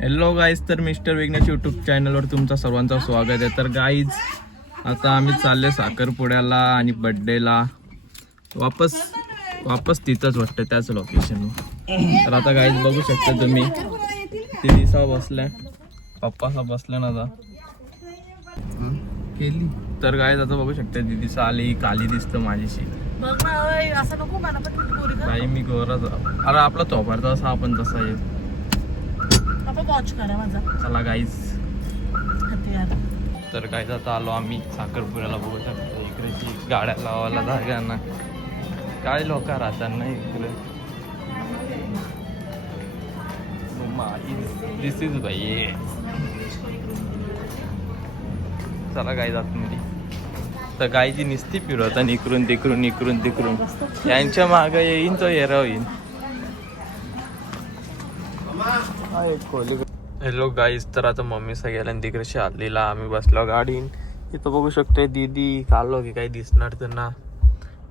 Hello guys, तर mister Vighnesh YouTube चॅनलवर तुमचं सर्वांचं स्वागत आहे. तर गाईज आता आम्ही चालले साखरपुड्याला आणि बड्डेला वापस तिथंच वाटतं त्याच लोकेशनवर. तर आता गाईज बघू शकता तुम्ही, ती दिसा बसल्या, पप्पा बसल्या ना आता केली. तर गाईज आता बघू शकता दिदीसा आली, काली दिसतं माझीशी. बाई मी गोराच, अरे आपला चोपारचा असा आपण तसा आहे. चला गाईज, तर गाईज आता आलो आम्ही साखरपुड्याला. बघू शकतो इकडे गाड्या लावायला जागा ना, काय लोक राहतात ना इकडे. दिस इज बाई. चला गाईज आतमध्ये. तर गायची निस्ती फिरवता इकडून तिकडून इकडून तिकडून, यांच्या मागं येईन तो येरा होईन. हॅलो गाईज, तर आता मम्मी सगळ्याला तिकडे शादलीला आम्ही बसलो गाडीन. इथं बघू शकतोय दीदी काढलो की काही दिसणार तर ना.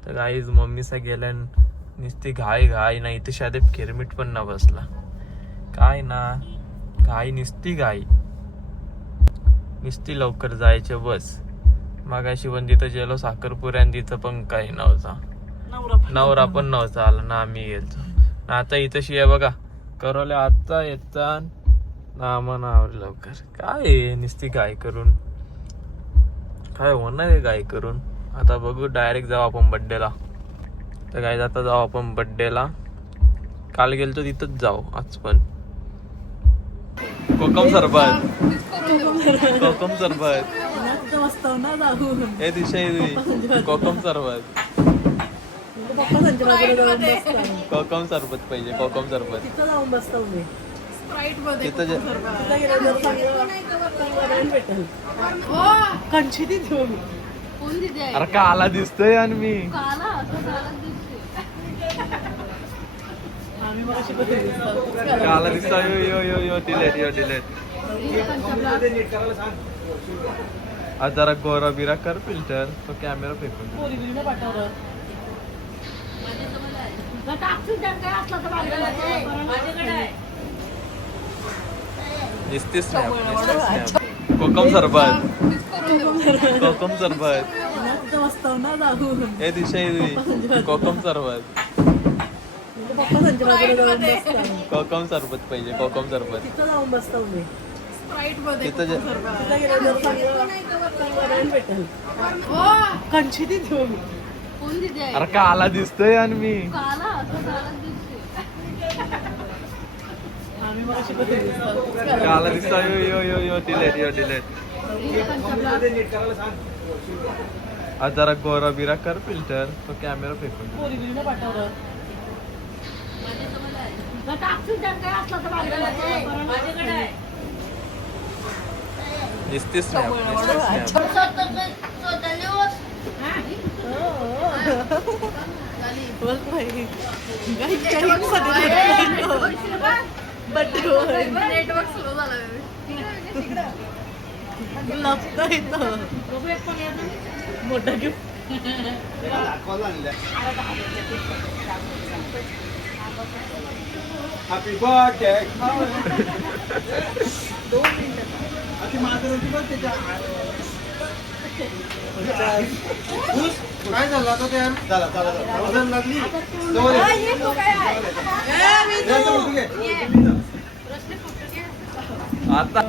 तर गाईज मम्मी सगळ्याला नुसती घाई ना, इथे शादेत किरमिट पण ना बसला काय ना, घाई नुसती लवकर जायचे बस. मागाशी पण तिथं गेलो साखरपुऱ्यान, तिथं पण काही नव्हता, नवरा पण नव्हता आला ना, आम्ही गेलतो ना. आता इथं शिया बघा करवले आता येतात ना, मनावर लवकर काय नुसती गाय करून काय होणार आहे गाय करून. आता बघू डायरेक्ट जाऊ आपण बड्डेला. तर काय आता जाऊ आपण बड्डेला. काल गेलतो तिथंच जाऊ आज पण. कोकम सरबत, कोकम सरबत हे दिशा, कोकम सरबत, कोकम सरबत पाहिजे, कोकम सरबत. अरे काला दिसतोय आणि मी काला दिसतोय. यो डिलेट. आज जरा गोरा बिरा कर फिल्टर, तो कॅमेरा फेकून दिसतेस. कोकम सरबत, कोकम सरबत हे दिशा, कोकम सरबत, कोकम सरबत पाहिजे, कोकम सरबत. अरे काला दिसतोय आणि मी काला दिसतोय. यो डिलेट. आज जरा गोरा बिरा कर फिल्टर, तो कॅमेरा फेकून दिसतेस. मोठा गिफ्ट हॅपी बर्थडे. काय झालं आता तयार झाला लागली आता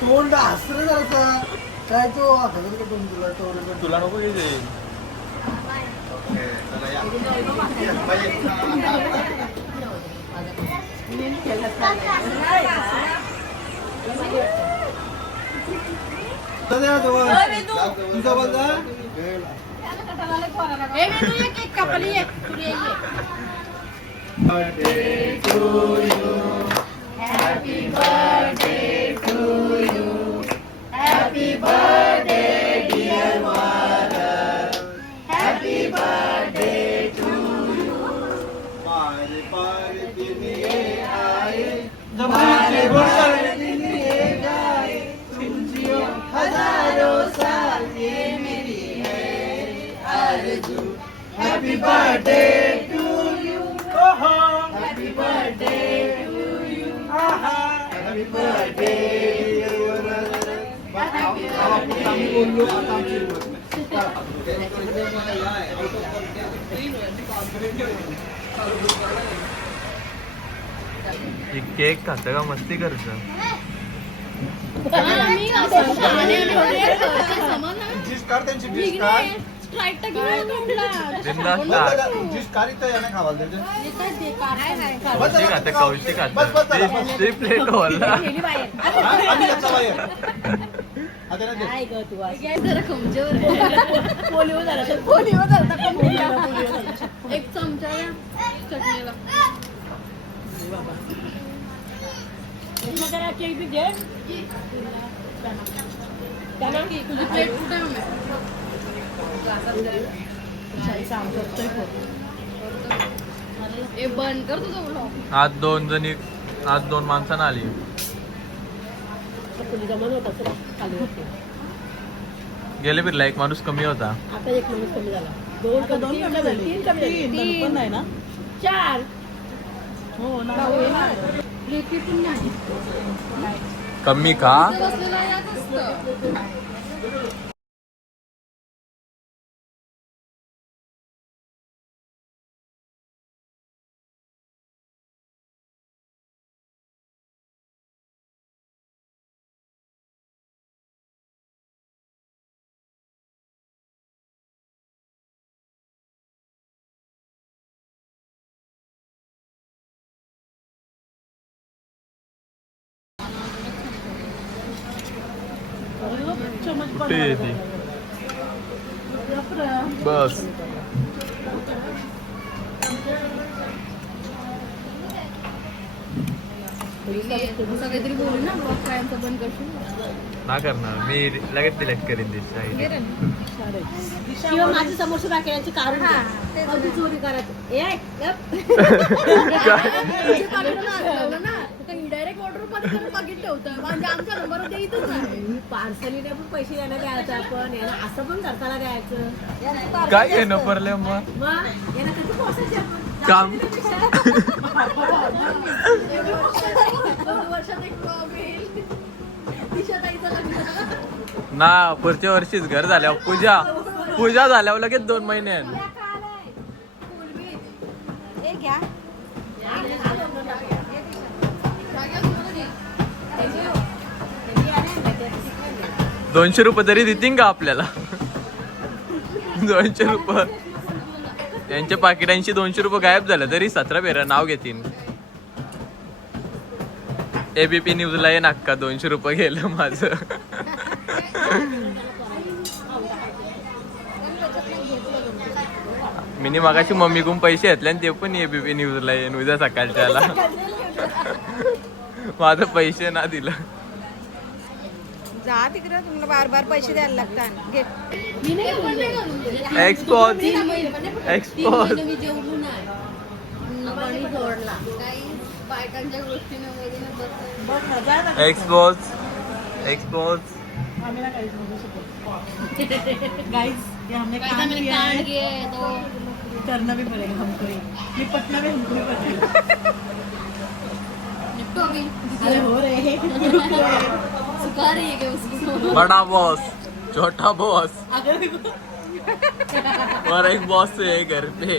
तोंड हसर झालं काय तो तुला नको हे जाईल. तुझा बघा birthday to you. Happy birthday to you. Happy birthday, dear mother. Happy birthday to you. हमारे पर दिन ये आए, हमारे पर दिन ये गाए, खुशियों हजारों साल ये मेरी है Happy birthday to you. Happy birthday to you. Happy birthday. Cake खातं का मस्ती करतं डिश काढ त्यांची डिश काढ बिंदास डिश काढ इथं याने खावाल त्याचे कौशिक आता कौशिक बस, बस, बस, बस. आता ते प्लेट होला आम्ही याचा बाहेर. आता ना दे. एक चमचा चटणीला तुझी प्लेट कुठे हे बंद कर तुझं ब्लॉग. आज दोन माणसानं आली गेले फिरला एक माणूस कमी होता आता एक माणूस कमी झाला. दोन कमी झाले. तीन कमी झाले. पण नाही ना. 4 हो ना. लेकी पण नाही कमी का बसलेला यात असतं. कुठे येते बस असं काहीतरी बोलू ना ब्लॉग कायमचा बंद करशील. ना करणार मी लगेच सिलेक्ट करीन घे रे. किंवा माझ्या समोरच्या बाकीची काढून घ्या. कधी चोरी करायचं इनडायरेक्ट ऑर्डर मध्ये करून पाकिट ठेवतोय म्हणजे आमच्या नंबर देतच नाही. पार्सलीने पण पैसे द्यायला द्यायचं आपण याला असं पण करताना द्यायचं काय घेणं पडले मग मग याला कधी पोसायचे आपण काम 2 वर्षात एक ब्लॉग येईल. दिशाताईचं लग्न. ना पुढच्या वर्षीच घर झाल्यावर पूजा झाल्यावर लगेच 2 महिन्यात हे घ्या 200 रुपये तरी देतील का आपल्याला 200 रुपये यांच्या पाकिटांशी 200 रुपये गायब झालं तरी 17 पेरा नाव घेतील ABP न्यूजला ये नाक्का 200 रुपये गेलं माझं मिनी मागाशी मम्मीकडून पैसे घेतले आणि ते पण ABP न्यूजला येईन उद्या सकाळच्याला माझं पैसे ना दिलं जा तिकडे तुम्हाला बार बार पैसे द्यायला लागतात एक्सपोज मी जेवलो नाही. नवानी जोडला. काही बायकांच्या गोष्टीने वगैरे बसतात. एक्सपोज गाइस ये हमने काही काम मैंने किया कांड है किए है तो करना भी पड़ेगा हमको ही निपटना भी हमको ही पड़ेगा निपटो अभी. अरे हो रहे हैं सुखा रही है क्या उसको. बड़ा बॉस छोटा बॉस अगर और एक बॉस है घर पे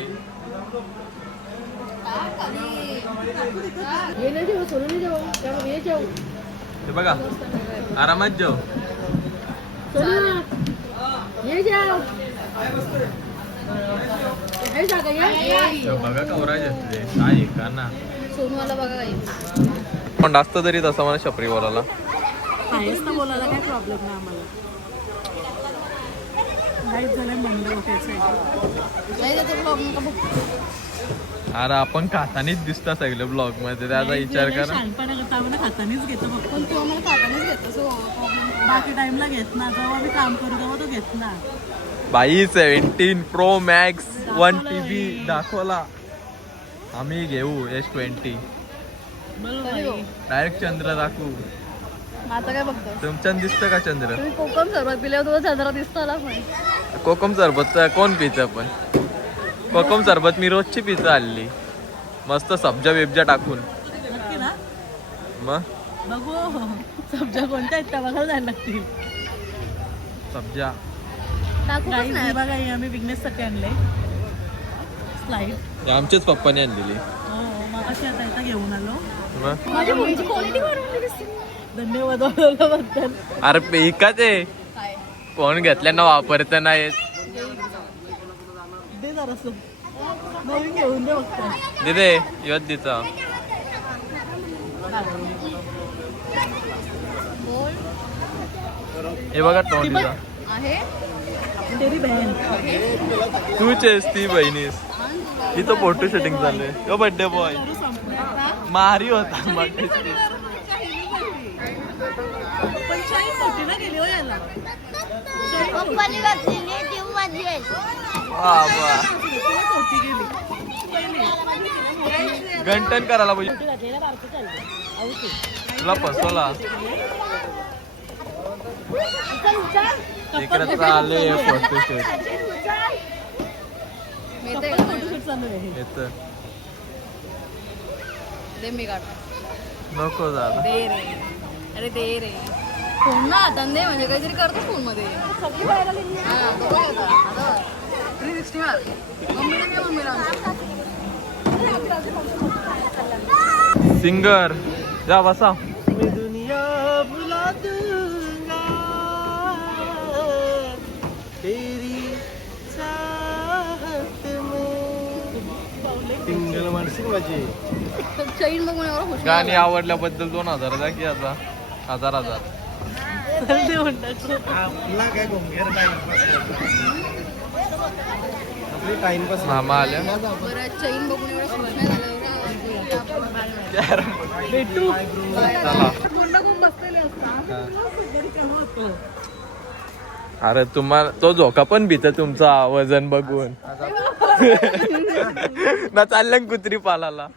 ये नहीं जाओ सोनू नहीं जाओ जाओ ये जाओ हे बघा आरामात जाऊ सोनू ये जाओ हे जागा ये बघा कवराज असते काय का ना सोनूवाला बघा काही. पण असतं तरी तसं मला शपरी बोलायला आहेच ना बोलायला काय प्रॉब्लेम नाही आम्हाला काहीच झालं बंद वाटायचं नाही तर ब्लॉग नका बघ. अरे आपण खातानीच दिसता सगळे ब्लॉग मध्ये त्याचा विचार करा शहाणपणा करता आम्हाला खातानीच घेतो फक्त पण तू आम्हाला खातानाच घेतो सो बाकी टाइमला घेत ना जेव्हा आम्ही काम करू तेव्हा तो घेत ना बाई 17 Pro Max 1 TB दाखवला आम्ही घेऊ S20 डायरेक्ट चंद्र दाखवू आता काय बघतो. तुमच्या दिसतं का चंद्र तुम्ही कोकम सरबत पिल्यावर तुझा चंद्र दिसतो आला पण कोकम सरबत कोण पितं पण कोकम सरबत मी रोजची पिझ्झा आणली मस्त सब्जा बिब्जा टाकून. नक्की ना मग बघू सब्जा कोणत्या आहेत त्या बघायला जायला लागतील. सब्जा टाकू पण Guys, नाही. हे बघा हे आम्ही बिझनेससाठी आणले स्लाईड. हे आमच्याच पप्पाने आणलेली. हो मग अशी आता इथं घेऊन आलो. मग माझ्या मुलीची क्वालिटी वाढवली दिसते. धन्यवाद ऑर्डरबद्दल. अरे पेका ते काय फोन घेतल्यानं वापरता नाही दे जरासं नवीन घेऊन दे फक्त. दिदे योच दिचा. बोल हे बघा तोंड दिचा. आहे तेरी बहीण तूच आहेस ती बहिणीस. इथं फोटो शूटिंग चालू आहे. यो बर्थडे बॉय मारी होता बर्थडे. पण शाही मोठी ना गेली हो याला. पप्पाने घातलेली ती माझी आहे. मोठी गेली गंटन करायला पाहिजे. तुला फसवला तिकडे आले फोटोशूट मी ते फोटोशूट चालू आहे. येत दे मी काढ. नको झालं. दे रे अरे दे रे फोन ना आता दे म्हणजे काहीतरी करतो फोन मध्ये. हा, बघू आता. 360 मार. मम्मीला दे मम्मीला. सिंगर जा बसा. मैं दुनिया भुला दूंगा तेरी चाहत में. सिंगल मानसिक माझी. चैन बघून एवढं खुश गाणी आवडल्याबद्दल 2000 द्या की आता. हजार चल दे म्हणतात. आपला काय घोंगेर टाइमपास आपली टाइमपास. मामा आल्या. बरं चैन बघून एवढं खुश नाही झालं. भेटू चला. पूर्ण कोण बसलेले असतात होतो. अरे तुम्हाला तो झोका पण भीत तुमचा वजन बघून ना चाललं कुत्री पालाला.